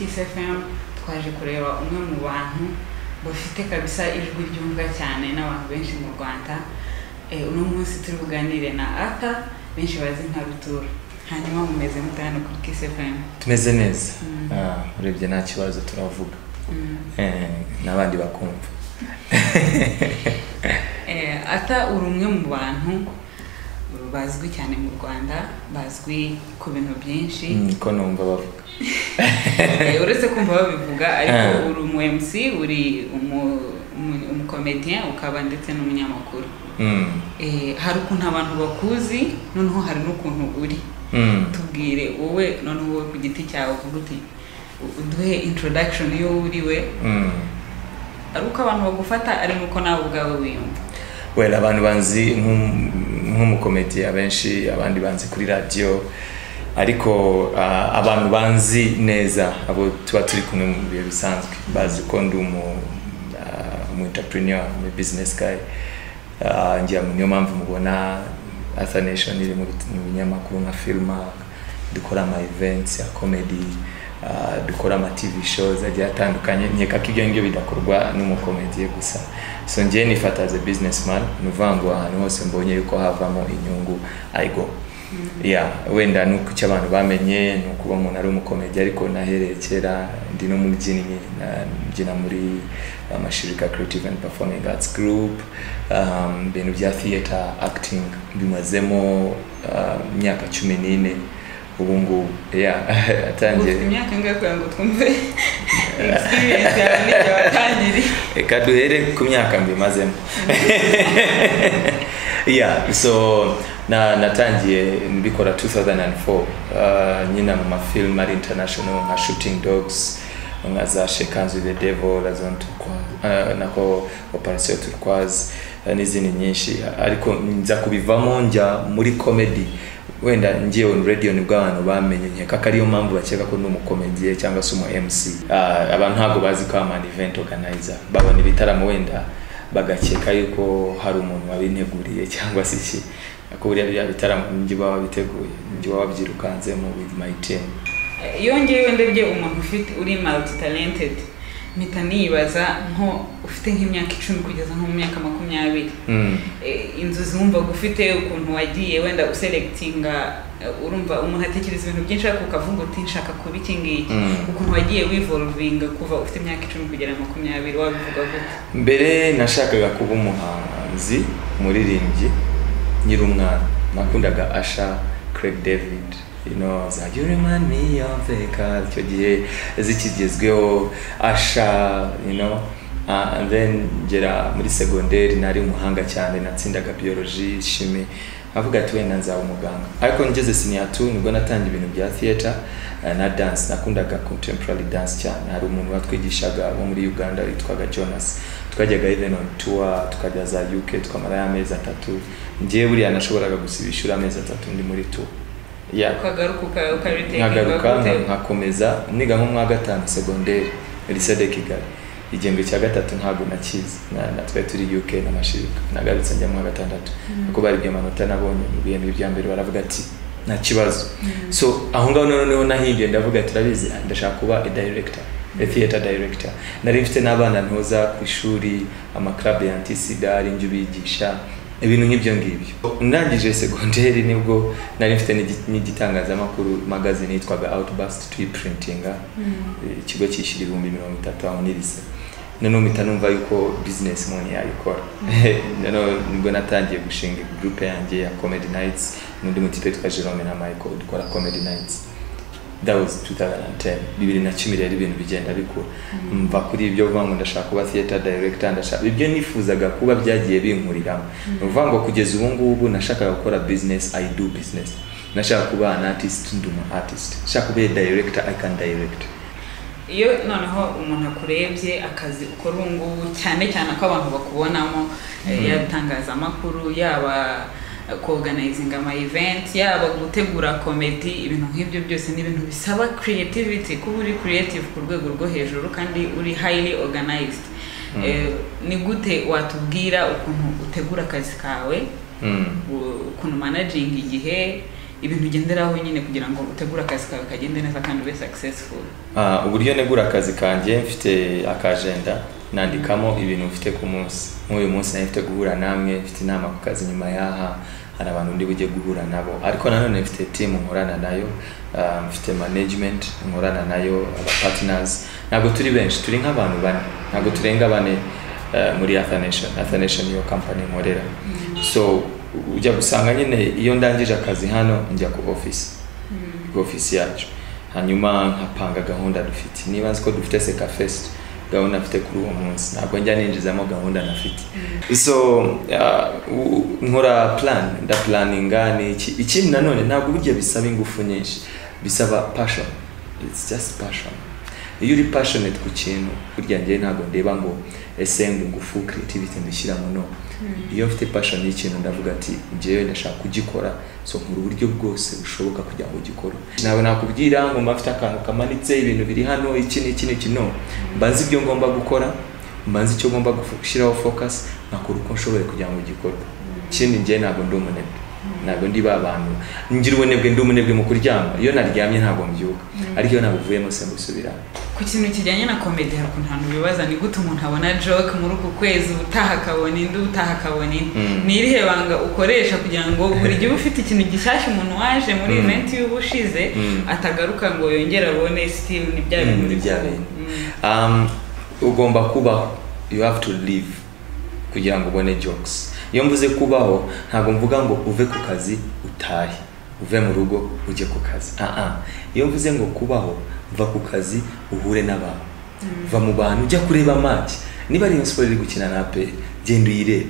Kiss FM twaje kureba umwe mu bantu bafite kabisa ijwi ryumva cyane n'abantu benshi mu Rwanda. Uno munsi turi buganire na Arthur benshi bazi nka Rutura. Hanyuma mumeze mutano kuri Kiss FM? Tumeze neza. Urebye nta kibazo turavuga. N'abandi bakumva. Arthur uri umwe mu bantu bazwi cyane mu Rwanda, bazwi ku bintu byinshi. Ko numva bavuga. Uretse kumva babivuga ariko uri umu MC, uri umukomedian ukaba ndetse n'umunyamakuru. Hari ukuntu abantu bakuzi noneho hari n'ukuntu uri. Tubwire wowe noneho wowe ku giti cyawe uvuga uti uduhe introduction yo uriwe. Ari uko abantu bagufata ari nuko nawe ubwawe wiyumva. Well, abantu banzi nk'umukomedi abenshi, abandi banzi kuri radio, ariko abantu banzi neza abo tuba turi kumwe mu bihe bisanzwe bazi ko ndi umu entrepreneur, mu business guy. Ngiye mu mpamvu mubona Arthur Nation iri mu binyamakuru nka Filma, dukora ama events ya comedy, dukora ama TV shows agiye atandukanye. Nkeka ko ibyo ngibyo bidakorwa n'umukomedi gusa. So ngiye nifata as a businessman, nuvango ahantu hose mbonye yuko havamo inyungu I go. Wenda nuko cy'abantu bamenye nuko umuntu ari umukomedi, ariko nahereye kera ndi no muri mbyina muri amashirika Creative and Performing Arts Group, bintu bya theater acting bimazemo imyaka 14. Ubungu atangiye imyaka ngaho ngo twumve experience yawe n'icyo watangiri. Kaduhere ku myaka mbimazemo. So natangiye mbikora 2004, nyina mu mafilm ari international nka Shooting Dogs, nka za Shekans with the Devil, nako Operation Turquoise n'izindi nyinshi, ariko nza kubivamo njya muri comedy. Wenda ngiye on radio nibwo abantu bamenye, nkeka ariyo mpamvu bakeka ko n'umukomediye cyangwa se umu MC. Abantu ntago bazi ko ama event organizer babona ibitaramo wenda bagakeka yuko hari umuntu wabinteguriye cyangwa se iki, ko buriya bitaramo ngi baba biteguye, ngi baba byirukanzemo with my team. Yongeye ndebye umuntu ufite uri multi talented, mpita nibaza nko ufite nk'imyaka 10 kugeza nko mu myaka 20. Inzozi wumva gufite ukuntu wagiye wenda uselectinga, urumva umuntu atekereza ibintu byinshi ariko ukavuga uti nshaka kuba iki ngiki, ukuntu wagiye wivolvinga kuva ufite imyaka 10 kugera 20, wabivuga gute? Mbere nashakaga kuba umuhanzi, umuririmbyi nyiri umwana. Nakundaga Asha, Craig David, that you remind me of the car, icyo gihe zikigezweho Asha, and then ngera muri secondaire nari umuhanga cyane, natsindaga biology, chimie. Avuga ati wenda nzaba umuganga. Ariko ngeze senior 2 nibwo natangiye ibintu bya theater na dance. Nakundaga contemporary dance cyane. Hari umuntu watwigishaga wo muri Uganda witwaga Jonas. Tukajyaga even on tour, tukajya za UK, tukamara amezi 3. Ngiye buriya nashoboraga gusibishura amezi 3 ndi muri tour. Ukagaruka ukariteka nkakomeza niga nko mwa gatanu secondaire lycée de Kigali. Igihembwe cya gatatu ntabwo nakize, natwe turi UK n'amashirika. Nagarutse njya mwa gatandatu kuko bari byo manota nabonye mu bihembwe bya mbere, baravuga ati nta kibazo. So aho ngaho noneho nahimbye ndavuga turabizi ndashaka kuba a director, a theater director. Nari mfite n'abana ntoza ku ishuri, ama club ya anti-sida ari njye bigisha ibintu nk'ibyo ngibyo. Ndangije secondaire nibwo nari mfite n'igitangazamakuru magazine yitwaga Outburst tuyiprintinga, ikigo cyishyira 30,000 aho nirise. None mpita numva yuko business money yayikora. Nibwo natangiye gushinga group yanjye ya Comedy Nights n'undi mutipe twa Jerome na Michael dukora Comedy Nights. That was 2010. 2010 rero ibintu bigenda bikura. Mva kuri ibyo vango ndashaka kuba theater director, ndashaka ibyo nifuzaga kuba byagiye binkuriramo. Vango kugeza ubu ngubu nashakaga gukora business, I do business. Nashaka kuba an artist, nduma artist. Nashaka kuba director, I can direct. Iyo noneho umuntu akurebye akazi ukora ngubu cyane ko abantu bakubonamo, yatangaza amakuru, yaba organizing ama event, yaba gutegura comedy, ibintu nk'ibyo byose ni ibintu bisaba creativity, kuba uri creative ku rwego rwo hejuru kandi uri highly organized. Ni gute watubwira ukuntu utegura akazi kawe, ukuntu managing igihe, ibintu ugenderaho nyine kugira ngo utegure akazi kawe kagende neza kandi ube successful? Uburyo negura akazi kanjye mfite akagenda nandikamo ibintu mfite ku munsi. Nk'uyu munsi nari mfite guhura namwe, mfite inama ku kazi nyuma yaha, hari abantu ndi bujye guhura nabo, ariko nanone mfite team nkorana nayo, mfite management nkorana nayo, aba partners. Ntabwo turi benshi, turi nk'abantu bane, ntabwo turenga bane muri Athanation niyo company nkorera. So ujya gusanga nyine iyo ndangije akazi hano njya ku office yacu, hanyuma nkapanga gahunda dufite. Niba nzi ko dufite Seka Fest, gahunda mfite kuri uwo munsi, ntabwo njya ninjizamo gahunda nafite. So nkora planninga ni iki nanone ntabwo burya bisaba ingufu nyinshi, bisaba passion. It's just passion. Iyo uri passionate ku kintu, burya njye ntabwo ndeba ngo ese ngufu creativity mbishyiramo, no. Iyo ufite passion y'ikintu ndavuga ati njyewe ndashaka kugikora, so nkuru uburyo bwose bushoboka kugira ngo ugikore. Nawe nakubwira ngo mafite akantu kamanitse ibintu biri hano iki no, mbanzi ibyo ngomba gukora, mbanzi icyo ngomba gushyiraho focus, nakora uko nshoboye kugira ngo ugikore. Ikindi njye ntabwo ndi umunebwe, ntabwo ndi babantu ngira ubunebwe, ndi umunebwe mu kuryama. Iyo naryamye ntabwo mbyuka, ariko iyo nabuvuyemo se ngusubira. Ku kintu kijyanye na comedy hari ukuntu abantu bibaza ni gute umuntu abona joke muri uku kwezi utaha kabona indi utaha kabona indi. Ni irihe banga ukoresha kugira ngo buri gihe ufite ikintu gishyashya umuntu waje muri event y'ubushize atagaruka ngo yongere abone still ni bya bintu? Ugomba kubaho, you have to live kugira ngo ubone jokes. Iyo mvuze kubaho ntabwo mvuga ngo uve ku kazi utahe, uve mu rugo ujye ku kazi. Iyo mvuze ngo kubaho, va ku kazi uhure n'abantu, va mu bantu ujya kureba match. Niba ari sport iri gukina na APR, genda uyirebe.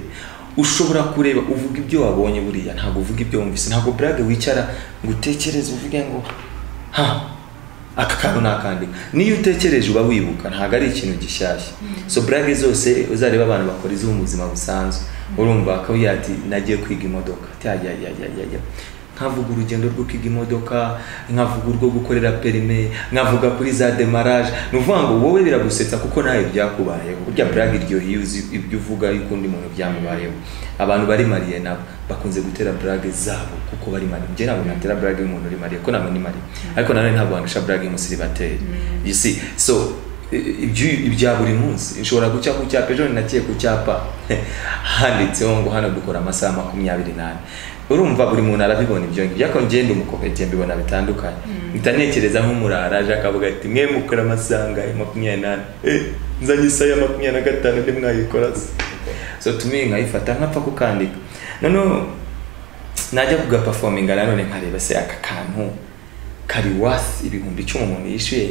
Ushobora kureba uvuga ibyo wabonye, buriya ntabwo uvuga ibyo wumvise. Ntabwo brag wicara ngo utekereze uvuge ngo aka kantu nakandika. Niyo utekereje uba wibuka, ntabwo ari ikintu gishyashya. So brag zose uzareba abantu bakora izo mu buzima busanzwe, urumva ko yati nagiye kwiga imodoka, nkavuga urugendo rwo kwiga imodoka, nkavuga urwo gukorera perime, nkavuga kuri za demarage. Nuvuga ngo wowe biragusetsa kuko nawe byakubayeho. Burya brag iryo yuzi ibyo uvuga yuko undi muntu byamubayeho. Abantu bari mariye nabo bakunze gutera brag zabo kuko bari mariye. Njye ntabwo natera brag y'umuntu uri mariye ko ntabwo ni mariye, ariko nawe ntabwo wandisha brag y'umusiribateri. You see, so ibya buri munsi nshobora gucya ku cyapa. Ejo nakiye ku cyapa handitseho ngo hano dukora amasaha 28. Urumva buri muntu arabibona ibyo ngibyo, yako ngende umukomeye mbibona bitandukanye. Nitanekereza nk'umuraraje akavuga ati mwe mukora amasanga 28, nzanye isaha ya 25 ndi mwayikora. So tumi nkayifata nkapfa kukandika. None najya kuga performinga nanone nkareba se aka kantu kari worth ibihumbi 10 umuntu yishuye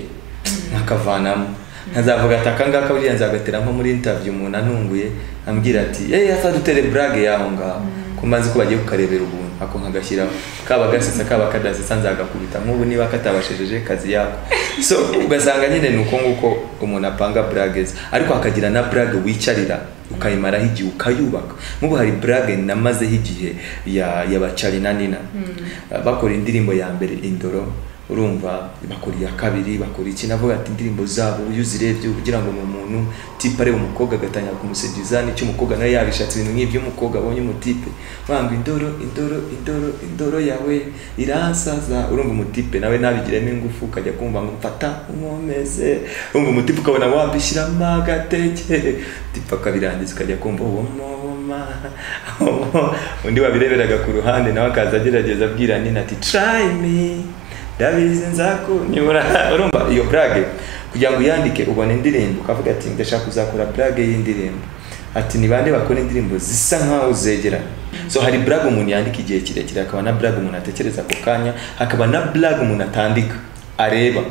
nkakavanamo. Nkazavuga ati akangaka buriya nzagatera nko muri interview umuntu anunguye ambwira ati afa dutere brag yaho ngaho kumanzi ko bagiye kukarebera ubuntu, ako nkagashyiraho kaba gasesa kaba kadasetsa nzagakubita nk'ubu niba katabashesheje kazi yako. So ugasanga nyine nuko nguko umuntu apanga brags, ariko akagira na brag wicarira ukayimaraho igihe ukayubaka. Nk'ubu hari brag namazeho igihe y'abacari na Nina bakora indirimbo ya mbere Indoro, urumva bakora iya kabiri bakora iki. Navuga ati indirimbo zabo uyu zirebye kugira ngo umuntu tipe ari umukobwa agatanya kumuseduza n'icyo umukobwa nawe yabishatse ibintu nk'ibyo umukobwa abonye umutipe wanga indoro yawe iransaza. Urumva umutipe nawe nabigiremo ingufu ukajya kumva ngo mfata umomeze, urumva umutipe ukabona wabishyiramo agateke, tipe akabirangiza ukajya kumva undi wabireberaga ku ruhande nawe akaza agerageza abwira Nina ati try me Davize nzako nyura. Urumva iyo brag kugira ngo yandike ubone indirimbo ukavuga ati ndashaka kuzakora brag y'indirimbo, ati ni bande bakora indirimbo zisa nkaho zegera. So hari brag umuntu yandika igihe kirekire, akaba na brag umuntu atekereza ko kanya, hakaba na brag umuntu atandika areba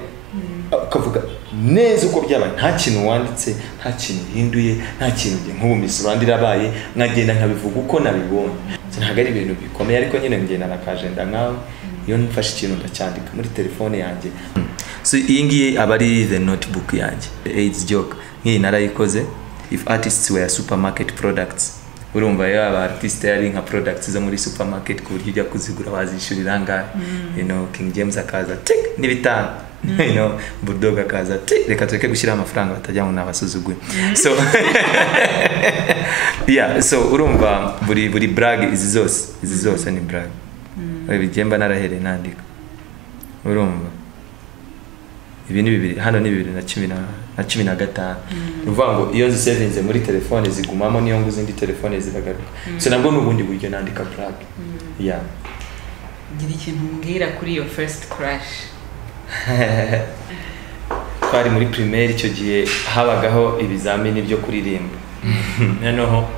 ukavuga neza uko byabaye, nta kintu wanditse, nta kintu hinduye, nta kintu nk'ubu misubandira abaye nkagenda nkabivuga uko nabibonye. Ntabwo ari ibintu bikomeye, ariko nyine ngenda nakajenda nkawe iyo nfashe ikintu ndacyandika muri telefone yanjye. So iyi ngiyi aba ari the notebook yanjye. AIDS joke nk'iyi narayikoze. If artists were supermarket products, urumva yaba artist yari nka products zo muri supermarket ku buryo ujya kuzigura wazishurira ngahe. You know, King James akaza tick n'ibitanga, you know, Bulldog akaza tick, reka tureke gushyira amafaranga batajya mu nabasuzuguye. So yeah, so urumva buri brag izi zose ni brag. bigemba narahereye nandika urumva ibi ni bibiri hano ni 2015 uvuga ngo iyo zisevinze muri telefone zigumamo niyo ngo izindi telefone ziragaruka so nabwo nubundi buryo nandika plug yeah gira ikintu mbwira kuri your first crush twari muri primaire icyo gihe habagaho ibizamini byo kuririmba noneho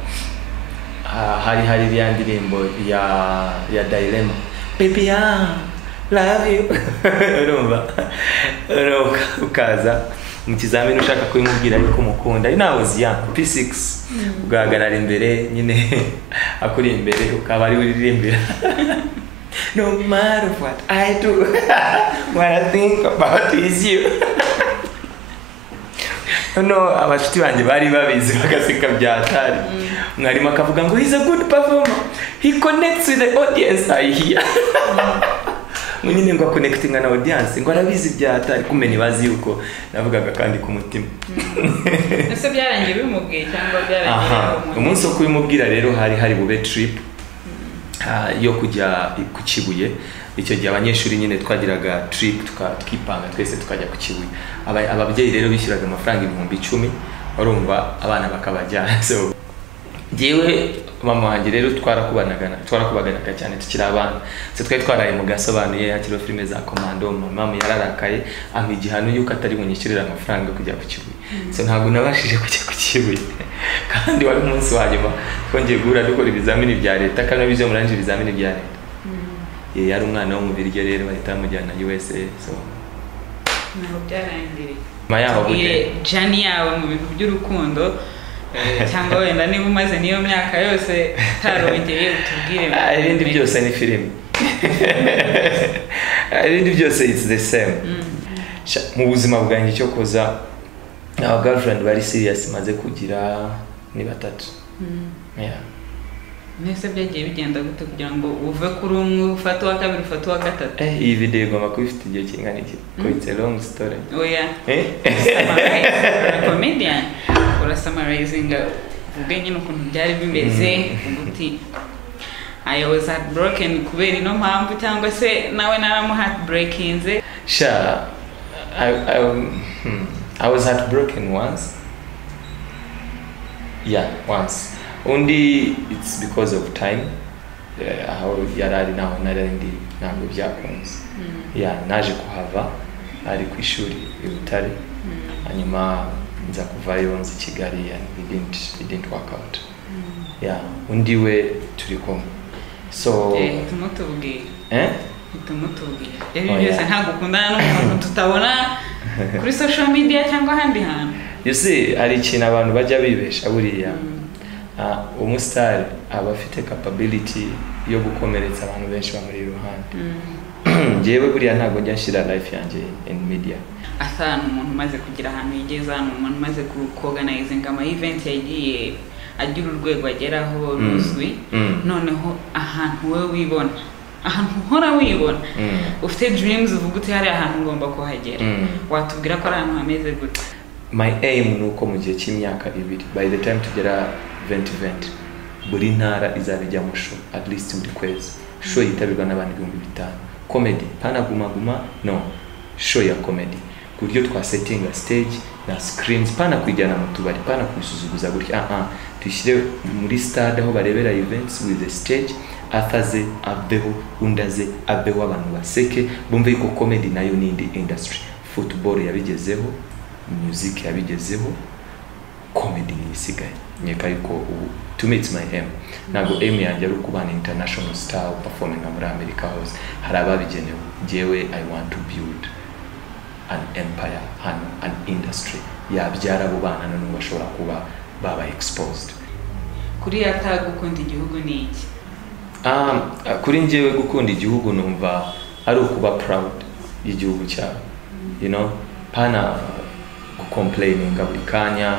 hari ya ndirimbo ya Dilemma baby love you urumva ukaza mu kizamini ushaka kubimubwira ariko mukunda nawe ziya P6 ugahagarara imbere nyine akuri imbere ukaba ari uririmbira no matter what I do what I think about is you no abashuti banjye bari babizi bagaseka byatari mwarimu akavuga ngo he's a good performer he connects with the audience I hear munyine ngo connecting na audience ngo arabizi byatari kumenya bazi yuko navugaga kandi ku mutima ese byarangiye bimubwiye cyangwa byarangiye umunsi wo kubimubwira rero hari bube trip yo kujya ku Kibuye icyo gihe abanyeshuri nyine twagiraga trip tukipanga twese tukajya ku Kibuye ababyeyi rero bishyuraga amafaranga 10,000 urumva abana bakabajyana so jewe mama wanjye rero twarakubaganaga cyane tukiri abana se twari twaraye mu gasobanuye hakiriho filime za Komando mama yararakaye ampa igihano yuko atari bunyishyurira amafaranga kujya ku Kibuye so ntabwo nabashije kujya ku Kibuye kandi wari umunsi wa nyuma twongeye guhura dukora ibizamini bya leta kandi bize muranje ibizamini bya leta yari umwana wo mu Biryo rero bahita bamujyana USA so ntabwo byarangiye mayaho jani yawe mu bintu by'urukundo cyangwa wenda niba umaze niyo myaka yose tarongeye utubwire ibindi byose ni filime ibindi byose it's the same mu buzima bwanjye cyo koza our girlfriend very serious maze kugira ni 3 yeah nese byagiye bigenda gute kugira ngo uve kuri umwe ufata wa kabiri ufata wa gatatu iyi video igomba kubifite igihe kingana iki ko it's a long story oya comedian or summarizing uvuge nyine ukuntu byari bimeze uguti I was heartbroken kubera ino mpamvu cyangwa se nawe naramu heartbreakinze sure I was heartbroken once once only it's because of time how yarari naho narindi ntabwo byakunze naje kuhava ari ku ishuri i Butare hanyuma nza kuvayo nzi Kigali and it didn't work out undi we turi kumwe so tumutubwire byose ntabwo ukundana n'umuntu tutabona kuri social media cyangwa ahandi hantu you see hari ikintu abantu bajya bibesha buriya umustar aba afite capability yo gukomeretsa abantu benshi bamuri iruhande jewe buriya ntabwo njya nshira life yanjye in media asana umuntu maze kugira ahantu yigeza umuntu maze kuorganizinga ama event yagiye agira urwego ageraho ruzwi noneho ahantu we wibona ahantu hora wibona ufite dreams uvuga uti hari ahantu ngomba kuhagera watubwira ko ari ahantu hameze gute my aim nuko mu gihe cy'imyaka 2 by the time tugera 2020 buri ntara izabijya mu show at least muri kwezi show yitabirwa n'abantu 5,000 comedy pana guma no show ya comedy kuryo twa setting a stage na screens pana kujyana mu tubari pana kwisuzuguza gutya tushyire muri stade aho barebera events with the stage ataze abeho undaze abeho abantu baseke bumve ko comedy nayo ni indi industry football yabigezeho music yabigezeho comedy isigaye nyeka yuko to me it's my aim ntabwo aim yanjye ari kubana international star performing muri America hose hari ababigenewe jewe I want to build an empire and an industry yabyara abo bana none bashobora kuba baba exposed kuri atagukunda igihugu ni iki kuri njyewe gukunda igihugu numva ari ukuba proud y'igihugu cyawe you know pana complaining buri kanya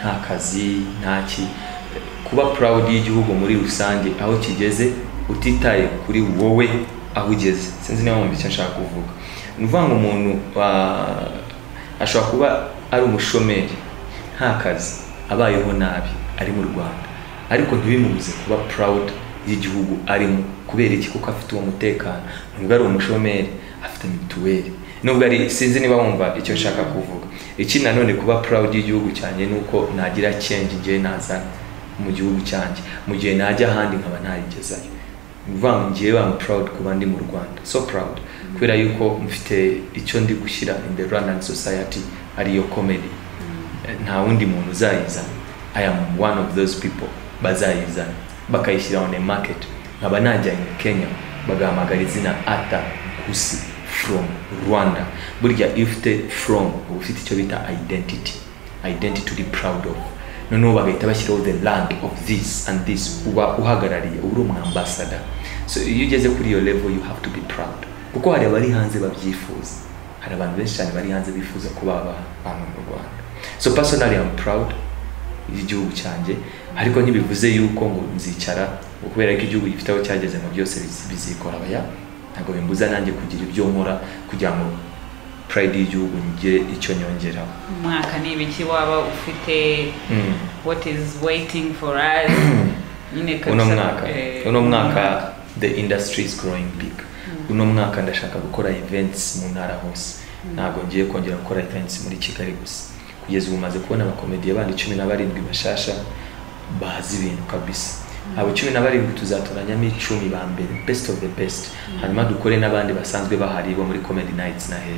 nta kazi ntaki kuba proud y'igihugu muri rusange aho kigeze utitaye kuri wowe aho ugeze sinzi niba mwumva icyo nshaka kuvuga nuvuga ngo umuntu ashobora kuba ari umushomeri nta kazi abayeho nabi ari mu Rwanda ariko ntibimubuze kuba proud y'igihugu arimo kubera iki kuko afite uwo mutekano nubwo ari umushomeri afite mituweli nubwo ari sinzi niba wumva icyo nshaka kuvuga iki nanone kuba proud y'igihugu cyane nuko nagira change ngiye nazana mu gihugu cyanjye mu gihe najya ahandi nkaba ntayigezayo mvuga ngiye ba proud kuba ndi mu Rwanda so proud kubera yuko mfite icyo ndi gushyira in the Rwandan society ariyo comedy nta wundi muntu uzayizana I am one of those people bazayizana bakayishyira on a market nkaba najya in Kenya bagahamagara izina Arthur Nkusi from Rwanda burya ifite from ufite icyo bita identity to be proud of noneho bagahita bashyiraho the land of this and this uba uhagarariye uri umwambassador so iyo ugeze kuri iyo level you have to be proud kuko hari abari hanze babyifuza hari abantu benshi cyane bari hanze bifuza kuba abantu mu Rwanda so personally I'm proud y'igihugu cyanjye ariko ntibivuze yuko ngo nzicara kubera ko igihugu gifite aho cyageze mu byose bizikora baya ntabwo bimbuza nanjye kugira ibyo nkora kugira ngo pride y'igihugu ngire icyo nyongeraho mwaka ni ibiki waba ufite what is waiting for us uno mwaka the industry is growing big uno mwaka ndashaka gukora events mu ntara hose ntabwo ngiye kongera gukora events muri Kigali gusa kugeza ubu maze kubona abakomediye bandi 17 bashasha bazi ibintu kabisa abo 17 tuzatoranyamo 10 ba mbere best of the best hanyuma dukore n'abandi basanzwe bahari bo muri comedy nights na he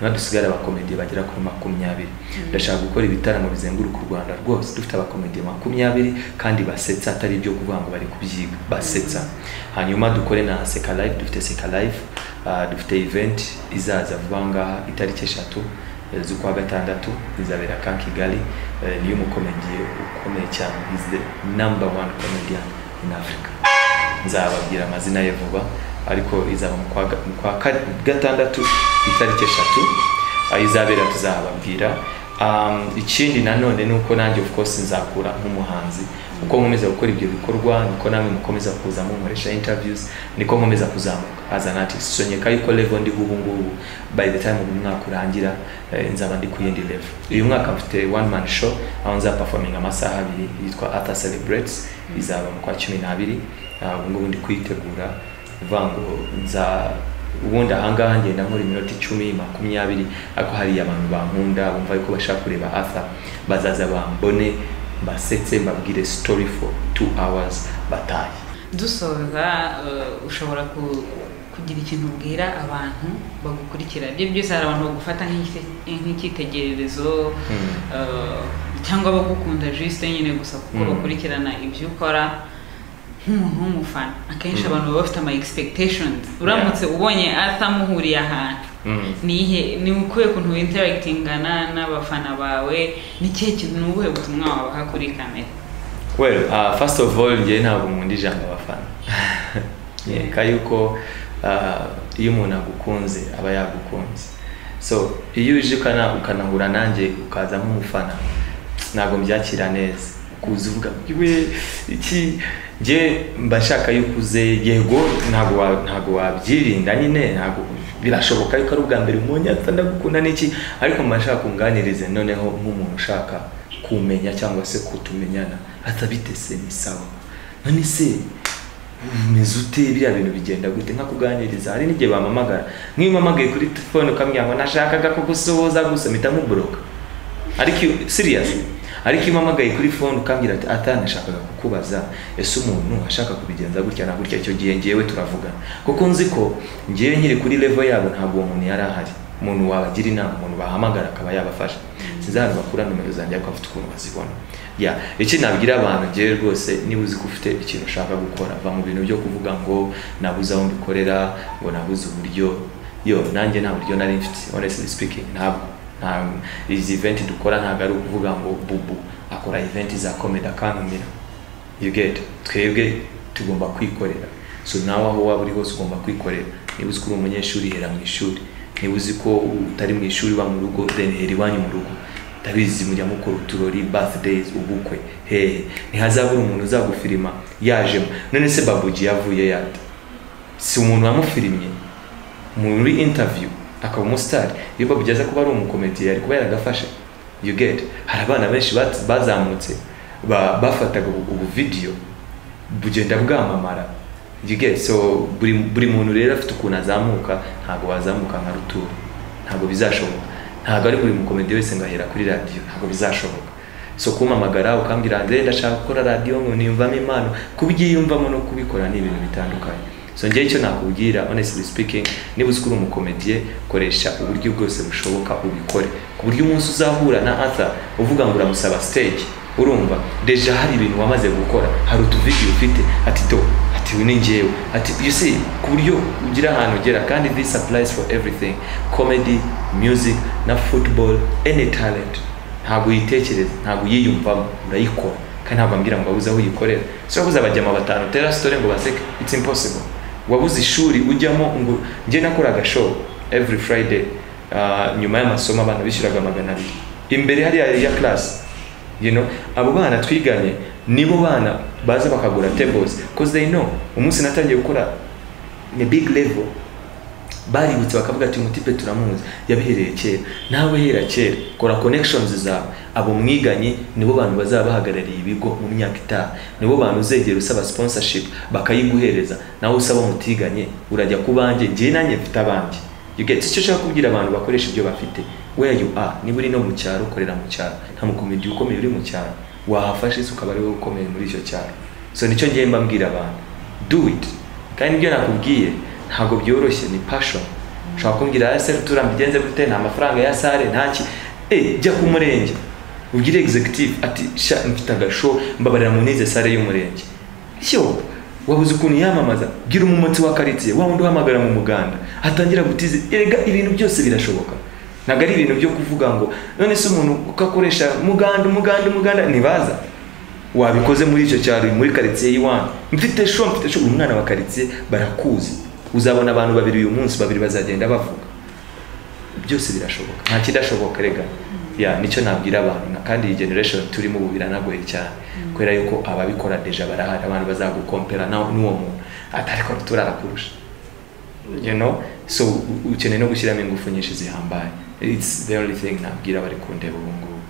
hanyuma dusigara abakomediye bagera kuri 20 ndashaka gukora ibitaramo bizenguruka u Rwanda rwose dufite abakomediye 20 kandi basetsa atari ibyo kuvuga ngo bari kubyiga basetsa hanyuma dukore na Seka Live dufite Seka Live dufite event izaza vuba ngaha itariki 3 z'ukwa gatandatu izabera kan Kigali niyo mukomediye ukomeye cyane is the number 1 comedian in Africa nzababwira amazina ye vuba ariko izaba mu kwa gatandatu itariki 3 izabera tuzababwira ikindi nanone nuko nanjye of course nzakura nk'umuhanzi uko nkomeza gukora ibyo bikorwa niko namwe mukomeza kuza mu nkoresha interviews niko nkomeza kuzamuka as an artist sonyeka yuko level ndi ubu ngubu by the time umwaka urangira nzaba ndi ku yindi level uyu mwaka mfite one man show aho nza performing amasaha 2 yitwa Arthur Celebrates izaba mu kwa 12 ubu ngubu ndi kwitegura vango nza ubundi ahangaha ngenda nkora iminota 10 20 ariko hari abantu bankunda bumva yuko bashaka kureba Arthur bazaza bambone basetse mbabwire story for 2 hours bataye dusoza ushobora kugira ikintu ubwira abantu bagukurikira ibyo byose hari abantu bagufata nk'ikitegererezo cyangwa bagukunda juste nyine gusa kuko bakurikirana ibyo ukora nk'umuntu w'umufana akenshi abantu baba bafite ama expectations uramutse ubonye Arthur muhuriye ahantu ni ukuye kuntu interactingana n'abafana bawe ni kihe kintu nubuhe butumwa wabaha kuri kamera well first of all ngiye ntabwo nkunda ijambo abafana kayuko iyo umuntu agukunze aba yagukunze so iyo uje ukanahura nanjye ukaza nk'umufana ntabwo mbyakira neza ukuza uvuga iwe iki je mbashaka yukuze yego ntabwo wabyirinda nyine ntabwo birashoboka yuko ari ubwa mbere umuntu atanda gukunda n'iki ariko mbashaka kunganirize noneho nk'umuntu ushaka kumenya cyangwa se kutumenyana atabitese ni sawa none se mezute biriya bintu bigenda gute nka kuganiriza hari n'igihe bamamagara nk'imamagaye kuri telefone ukamyango nashakaga kugusuhuza gusa mpita mubloka ariko seriously ariko imamagaye kuri phone ukambira ati atanashakaga kukubaza ese umuntu ashaka kubigenza gutya na gutya icyo gihe ngiyewe turavugana kuko nzi ko ngiye nkiri kuri level yabo ntabwo uwo muntu yari ahari umuntu wabagira inama umuntu bahamagara akaba yabafasha sinzana bakura numero zanjye ariko afite ukuntu bazibona iki nabwira abantu ngiye rwose niba uzi ko ufite ikintu ushaka gukora va mu bintu byo kuvuga ngo nabuze aho mbikorera ngo nabuze uburyo nanjye nta buryo nari mfite honestly speaking ntabwo izi event dukora ntabwo ari ukuvuga ngo bubu akora event za comedy akantumira you get twebwe tugomba kwikorera so nawe aho waba uri hose ugomba kwikorera niba uzi ko uri umunyeshuri hera mu ishuri niba uzi ko utari mu ishuri ba mu rugo then hera iwanyu mu rugo tabizi mujya mukora uturori birthdays ubukwe ntihazabura umuntu uzagufirima yajemo none se babuji yavuye yate si umuntu wamufirimye muri interview akaba umustar iyo babugeza kuba ari umukomediye ari kuba yaragafashe you get hari abana benshi bazamutse bafataga ubu video bugenda bwamamara. You get so buri muntu rero afite ukuntu azamuka, ntago wazamuka nka Ruturo, ntago bizashoboka. Ntago ari buri mukomedi wese ngahera kuri radio, ntago bizashoboka. So kumamagara ukambwira Andre ndashaka gukora radio ngo niyumvamo impano, kubigiyumvamo no kubikora ni ibintu bitandukanye. So ngiye icyo nakubwira honestly speaking, niba uzikuru umukomediye koresha uburyo bwose bushoboka ubikore, ku buryo umunsi uzahura na Arthur uvuga ngo uramusaba stage, urumva deja hari ibintu wamaze gukora, hari utuvideo ufite ati do ati we ninjewe ati you see, ku buryo ugira ahantu ugera. Kandi this applies for everything, comedy, music na football, any talent. Ntabwo yitekereza, ntabwo yiyumvamo, urayikora. Kandi ntabwo ambwira ngo abuze aho uyikorera. So wabuze abajyama batanu tera story ngo baseke, it's impossible. Wabuze ishuri ujyamo ngo nje nakoraga show every Friday, nyuma y'amasomo abana bishyuraga 200 imbere hari ya class, you know. Abo bana twiganye nibo bana baza bakagura tables because they know umunsi natangiye gukora ni big level, baributse bakavuga ati umutipe turamuzi yabihereye kera, nawe hera kera, kora connections zawe. Abo mwiganye nibo bantu bazaba bahagarariye ibigo mu myaka itaha, nibo bantu uzegera usaba sponsorship bakayiguhereza, nawe usaba mutiganye urajya kubanje, ngiye nanjye mfite abanje. You get icyo nshaka kubwira abantu bakoresha ibyo bafite where you are. Niba uri no mu cyaro ukorera mu cyaro, nta mukomedi ukomeye uri mu cyaro, wahafashe ukaba ari wowe ukomeye muri icyo cyaro. So nicyo ngiye mbabwira abantu, do it. Kandi ibyo nakubwiye ntago byoroshye, ni passion. Ushaka kumbwira ase turambigenze gute, nta mafaranga ya sare ntaki, jya ku murenge ubwire executive ati sha mfite agasho mbabarira munize sare y'umurenge. Cyo wabuze ukuntu yamamaza, gira umumotsi wa quartier wa wundi uhamagara mu muganda atangira gutize. Erega ibintu byose birashoboka, ntago ari ibintu byo kuvuga ngo none se umuntu ukakoresha muganda nibaza wabikoze muri icyo cyaro muri quartier y'Iwanyu. Mfite show umwana wa quartier barakuzi, uzabona abantu babiri uyu munsi, babiri bazagenda bavuga. Byose birashoboka, nta kidashoboka rega. Nicyo nabwira abantu. Kandi iyi generation turimo ubu biranagoye cyane, kubera yuko ababikora deja barahari, abantu bazagukompera n'uwo muntu atari ko turarakurusha, you know. So ukeneye no gushyiramo ingufu nyinshi zihambaye. It's the only thing nabwira bari kundeba ubu ngubu.